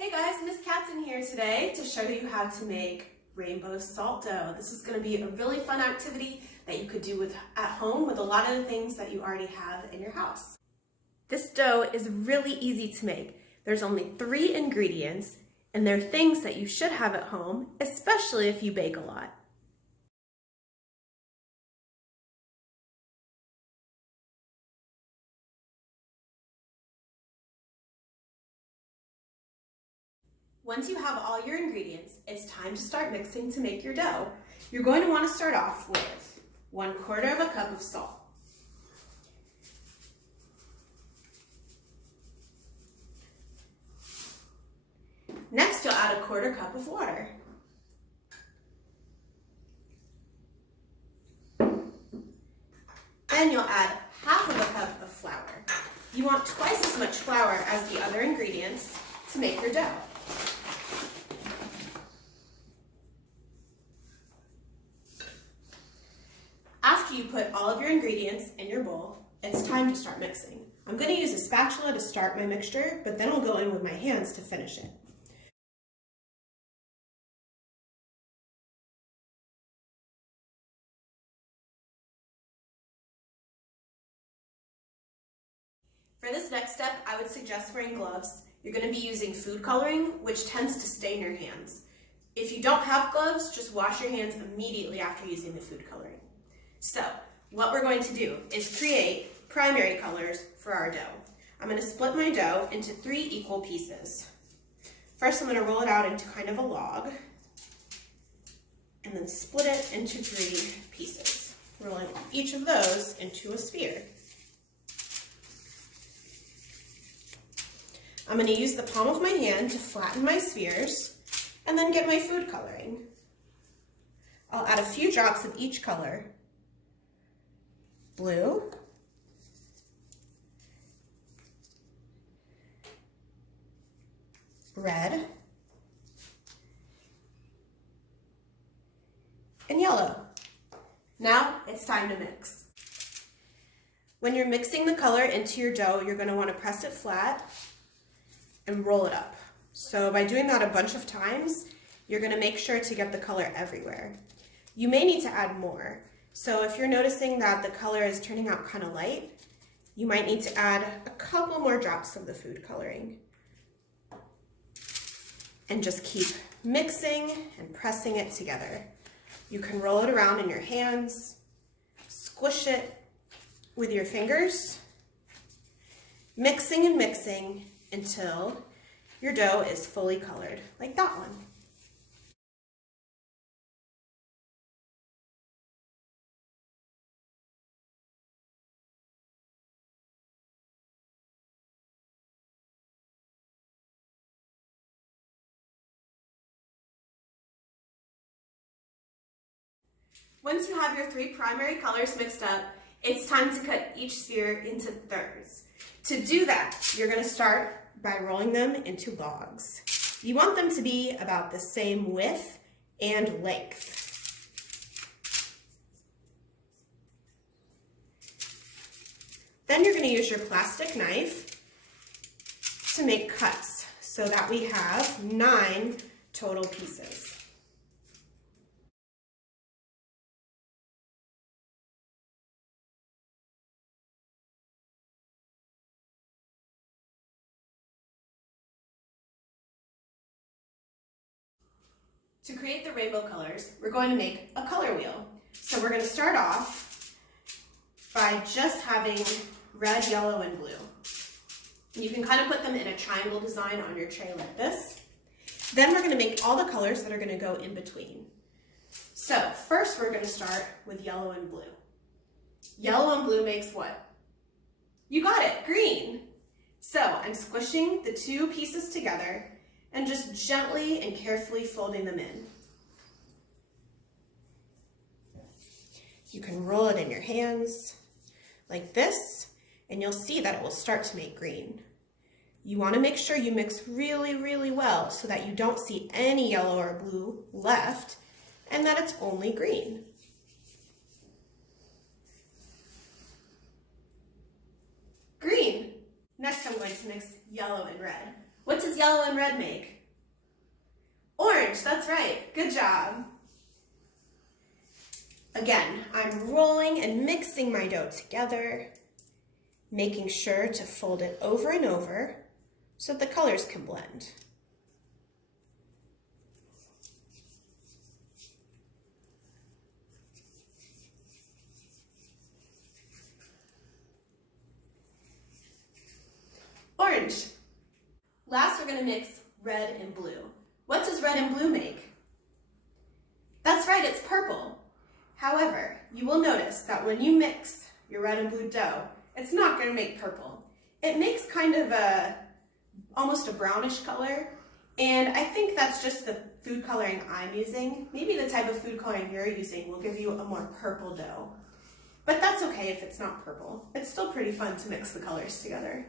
Hey guys, Miss Katzen here today to show you how to make rainbow salt dough. This is going to be a really fun activity that you could do at home with a lot of the things that you already have in your house. This dough is really easy to make. There's only 3 ingredients and they're things that you should have at home, especially if you bake a lot. Once you have all your ingredients, it's time to start mixing to make your dough. You're going to want to start off with 1/4 cup of salt. Next, you'll add 1/4 cup of water. Then you'll add 1/2 cup of flour. You want twice as much flour as the other ingredients to make your dough. After you put all of your ingredients in your bowl, it's time to start mixing. I'm going to use a spatula to start my mixture, but then I'll go in with my hands to finish it. For this next step, I would suggest wearing gloves. You're going to be using food coloring, which tends to stain your hands. If you don't have gloves, just wash your hands immediately after using the food coloring. So, what we're going to do is create primary colors for our dough. I'm going to split my dough into 3 equal pieces. First, I'm going to roll it out into kind of a log, and then split it into 3 pieces, rolling each of those into a sphere. I'm going to use the palm of my hand to flatten my spheres, and then get my food coloring. I'll add a few drops of each color. Blue, red, and yellow. Now it's time to mix. When you're mixing the color into your dough, you're going to want to press it flat and roll it up. So by doing that a bunch of times, you're going to make sure to get the color everywhere. You may need to add more. So if you're noticing that the color is turning out kind of light, you might need to add a couple more drops of the food coloring. And just keep mixing and pressing it together. You can roll it around in your hands, squish it with your fingers, mixing and mixing until your dough is fully colored, like that one. Once you have your 3 primary colors mixed up, it's time to cut each sphere into thirds. To do that, you're going to start by rolling them into logs. You want them to be about the same width and length. Then you're going to use your plastic knife to make cuts so that we have 9 total pieces. To create the rainbow colors, we're going to make a color wheel. So we're going to start off by just having red, yellow, and blue. You can kind of put them in a triangle design on your tray like this. Then we're going to make all the colors that are going to go in between. So first we're going to start with yellow and blue. Yellow and blue makes what? You got it, green. So I'm squishing the 2 pieces together and just gently and carefully folding them in. You can roll it in your hands like this, and you'll see that it will start to make green. You want to make sure you mix really, really well so that you don't see any yellow or blue left, and that it's only green. Green. Next I'm going to mix yellow and red. What does yellow and red make? Orange, that's right. Good job. Again, I'm rolling and mixing my dough together, making sure to fold it over and over so the colors can blend. Orange. Last, we're going to mix red and blue. What does red and blue make? That's right, it's purple. However, you will notice that when you mix your red and blue dough, it's not going to make purple. It makes kind of almost a brownish color, and I think that's just the food coloring I'm using. Maybe the type of food coloring you're using will give you a more purple dough. But that's okay if it's not purple. It's still pretty fun to mix the colors together.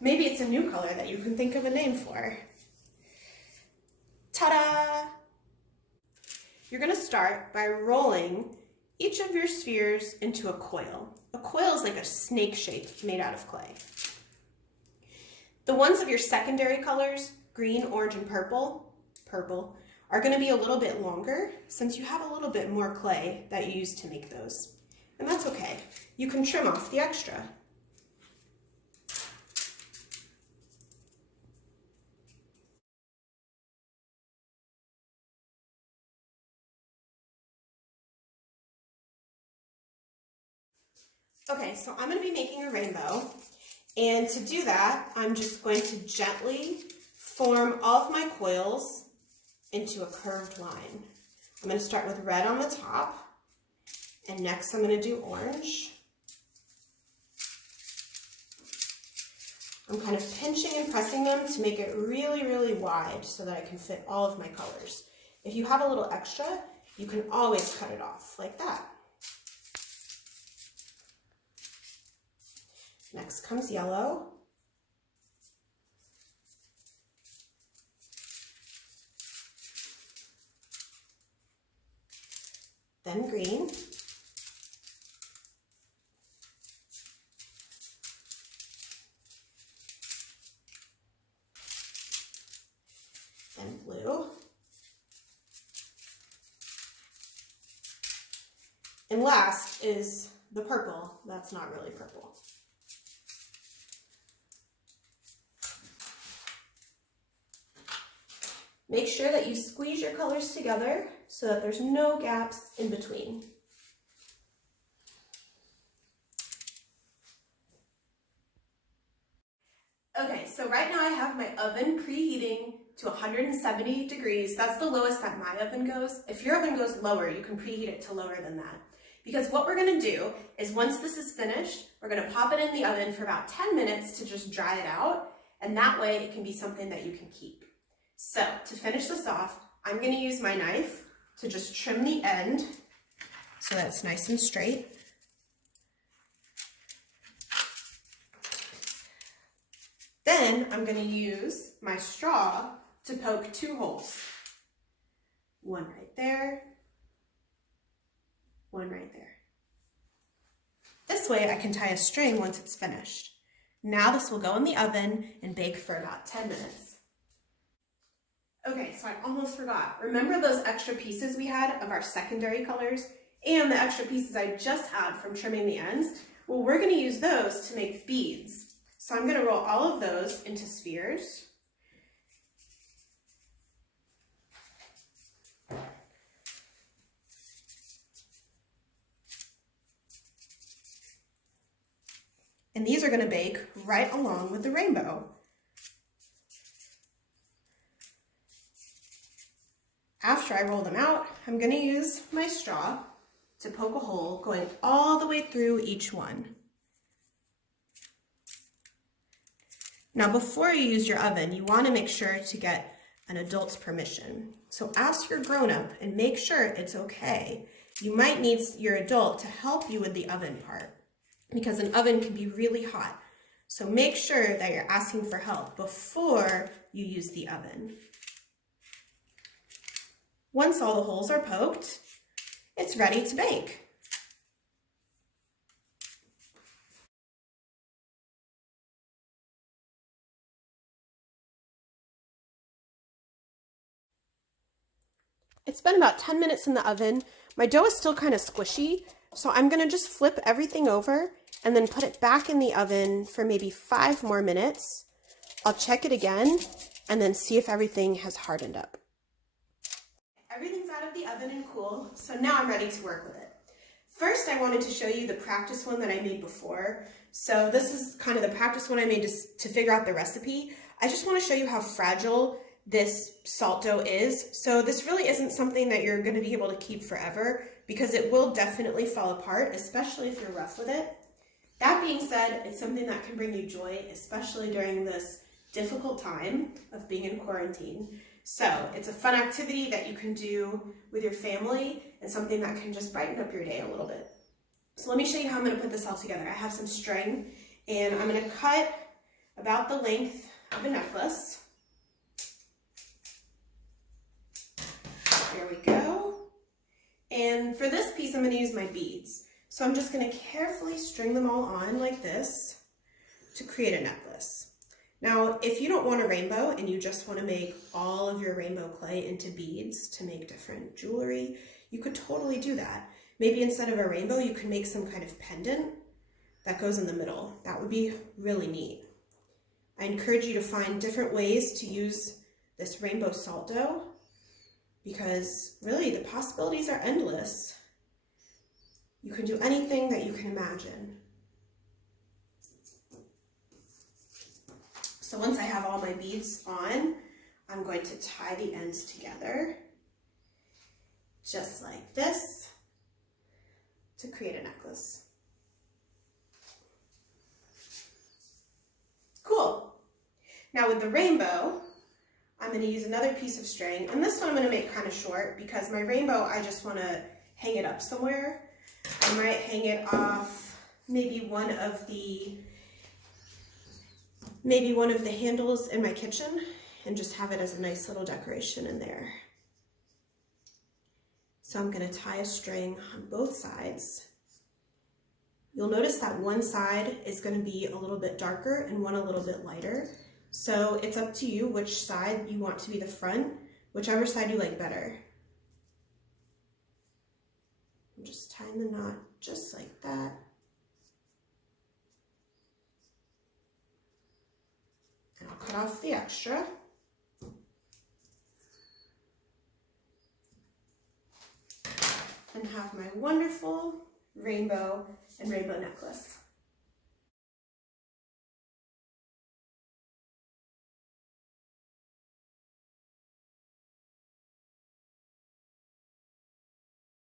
Maybe it's a new color that you can think of a name for. Ta-da! You're going to start by rolling each of your spheres into a coil. A coil is like a snake shape made out of clay. The ones of your secondary colors, green, orange, and purple, are going to be a little bit longer since you have a little bit more clay that you use to make those. And that's okay. You can trim off the extra. Okay, so I'm going to be making a rainbow, and to do that, I'm just going to gently form all of my coils into a curved line. I'm going to start with red on the top, and next I'm going to do orange. I'm kind of pinching and pressing them to make it really, really wide so that I can fit all of my colors. If you have a little extra, you can always cut it off like that. Next comes yellow. Then green. Then blue. And last is the purple. That's not really purple. Make sure that you squeeze your colors together so that there's no gaps in between. Okay, so right now I have my oven preheating to 170 degrees. That's the lowest that my oven goes. If your oven goes lower, you can preheat it to lower than that. Because what we're gonna do is once this is finished, we're gonna pop it in the oven for about 10 minutes to just dry it out, and that way it can be something that you can keep. So to finish this off, I'm going to use my knife to just trim the end so that it's nice and straight. Then I'm going to use my straw to poke 2 holes. One right there, one right there. This way I can tie a string once it's finished. Now this will go in the oven and bake for about 10 minutes. Okay, so I almost forgot. Remember those extra pieces we had of our secondary colors and the extra pieces I just had from trimming the ends? Well, we're going to use those to make beads. So I'm going to roll all of those into spheres. And these are going to bake right along with the rainbow. After I roll them out, I'm going to use my straw to poke a hole going all the way through each one. Now before you use your oven, you want to make sure to get an adult's permission. So ask your grown-up and make sure it's okay. You might need your adult to help you with the oven part because an oven can be really hot. So make sure that you're asking for help before you use the oven. Once all the holes are poked, it's ready to bake. It's been about 10 minutes in the oven. My dough is still kind of squishy, so I'm gonna just flip everything over and then put it back in the oven for maybe 5 more minutes. I'll check it again and then see if everything has hardened up. Everything's out of the oven and cool, so now I'm ready to work with it. First, I wanted to show you the practice one that I made before. So this is kind of the practice one I made to figure out the recipe. I just want to show you how fragile this salt dough is. So this really isn't something that you're going to be able to keep forever because it will definitely fall apart, especially if you're rough with it. That being said, it's something that can bring you joy, especially during this difficult time of being in quarantine. So it's a fun activity that you can do with your family and something that can just brighten up your day a little bit. So let me show you how I'm going to put this all together. I have some string and I'm going to cut about the length of a necklace. There we go. And for this piece, I'm going to use my beads. So I'm just going to carefully string them all on like this to create a necklace. Now, if you don't want a rainbow and you just want to make all of your rainbow clay into beads to make different jewelry, you could totally do that. Maybe instead of a rainbow, you could make some kind of pendant that goes in the middle. That would be really neat. I encourage you to find different ways to use this rainbow salt dough because really the possibilities are endless. You can do anything that you can imagine. So once I have all my beads on, I'm going to tie the ends together, just like this, to create a necklace. Cool. Now with the rainbow, I'm going to use another piece of string, and this one I'm going to make kind of short because my rainbow, I just want to hang it up somewhere. I might hang it off maybe one of the handles in my kitchen and just have it as a nice little decoration in there. So I'm going to tie a string on both sides. You'll notice that one side is going to be a little bit darker and one a little bit lighter. So it's up to you which side you want to be the front, whichever side you like better. I'm just tying the knot just like that. And I'll cut off the extra. And have my wonderful rainbow and rainbow necklace.